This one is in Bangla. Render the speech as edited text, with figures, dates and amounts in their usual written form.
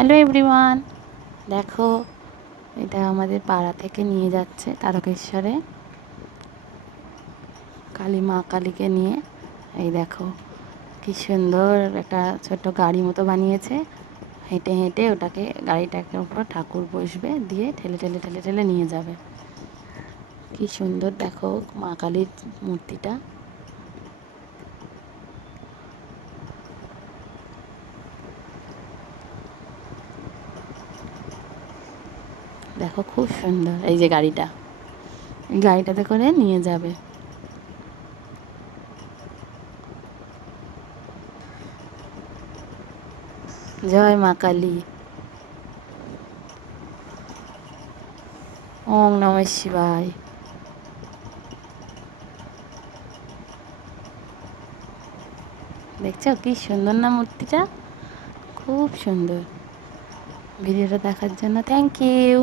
হ্যালো এভরিওয়ান, দেখো এটা আমাদের পাড়া থেকে নিয়ে যাচ্ছে তারকেশ্বরে কালী মা কালীকে নিয়ে। এই দেখো কি সুন্দর একটা ছোট্ট গাড়ি মতো বানিয়েছে। হেঁটে হেঁটে ওটাকে গাড়িটাকে উপর ঠাকুর বসবে, দিয়ে ঠেলে ঠেলে ঠেলে ঠেলে নিয়ে যাবে। কি সুন্দর দেখো মা কালীর মূর্তিটা। দেখো খুব সুন্দর এই যে গাড়িটা, এই গাড়িটাতে করে নিয়ে যাবে। জয় মা কালী। ওম নমঃ শিবায়। দেখছো কি সুন্দর না মূর্তিটা, খুব সুন্দর। ভিডিওটা দেখার জন্য থ্যাংক ইউ।